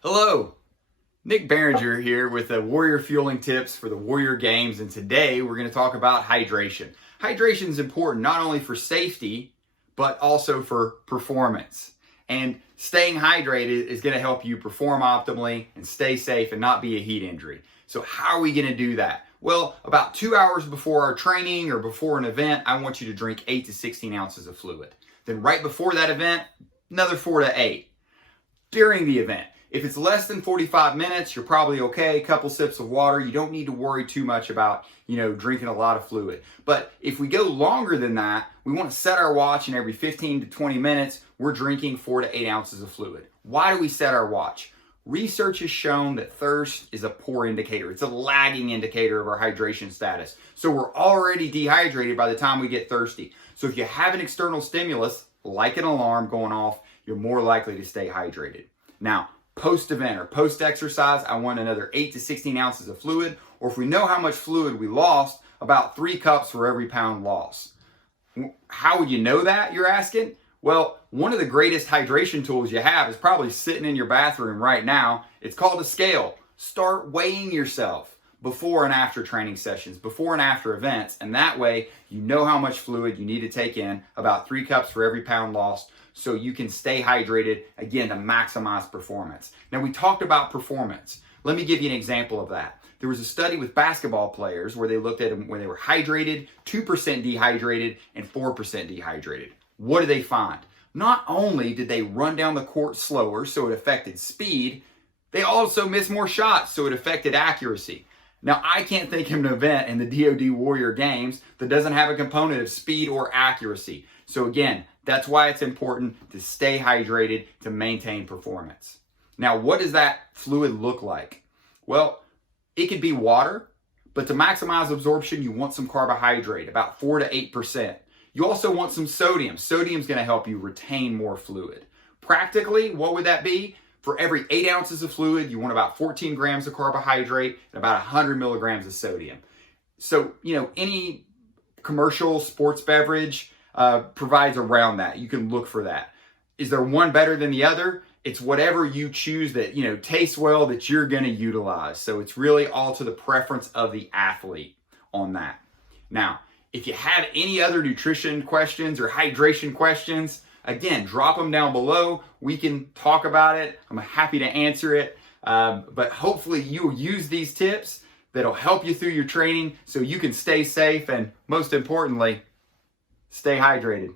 Hello, Nick Barringer here with the Warrior Fueling Tips for the Warrior Games, and today we're going to talk about hydration. Hydration is important not only for safety, but also for performance. And staying hydrated is going to help you perform optimally and stay safe and not be a heat injury. So how are we going to do that? Well, about 2 hours before our training or before an event, I want you to drink 8 to 16 ounces of fluid. Then right before that event, another 4 to 8. During the event, if it's less than 45 minutes, you're probably okay. A couple sips of water. You don't need to worry too much about, drinking a lot of fluid. But if we go longer than that, we want to set our watch and every 15 to 20 minutes, we're drinking 4 to 8 ounces of fluid. Why do we set our watch? Research has shown that thirst is a poor indicator. It's a lagging indicator of our hydration status. So we're already dehydrated by the time we get thirsty. So if you have an external stimulus, like an alarm going off, you're more likely to stay hydrated. Now, post-event or post-exercise, I want another 8 to 16 ounces of fluid, or if we know how much fluid we lost, about 3 cups for every pound lost. How would you know that, you're asking? Well, one of the greatest hydration tools you have is probably sitting in your bathroom right now. It's called a scale. Start weighing yourself before and after training sessions, before and after events, and that way you know how much fluid you need to take in, about 3 cups for every pound lost, so you can stay hydrated, again, to maximize performance. Now, we talked about performance. Let me give you an example of that. There was a study with basketball players where they looked at them when they were hydrated, 2% dehydrated, and 4% dehydrated. What did they find? Not only did they run down the court slower, so it affected speed, they also missed more shots, so it affected accuracy. Now, I can't think of an event in the DoD Warrior Games that doesn't have a component of speed or accuracy. So again, that's why it's important to stay hydrated to maintain performance. Now, what does that fluid look like? Well, it could be water, but to maximize absorption, you want some carbohydrate, about 4 to 8%. You also want some sodium. Sodium is going to help you retain more fluid. Practically, what would that be? For every 8 ounces of fluid, you want about 14 grams of carbohydrate and about 100 milligrams of sodium. So, any commercial sports beverage provides around that. You can look for that. Is there one better than the other? It's whatever you choose that, tastes well that you're going to utilize. So it's really all to the preference of the athlete on that. Now, if you have any other nutrition questions or hydration questions, again, drop them down below. We can talk about it. I'm happy to answer it. But hopefully you'll use these tips that'll help you through your training so you can stay safe and, most importantly, stay hydrated.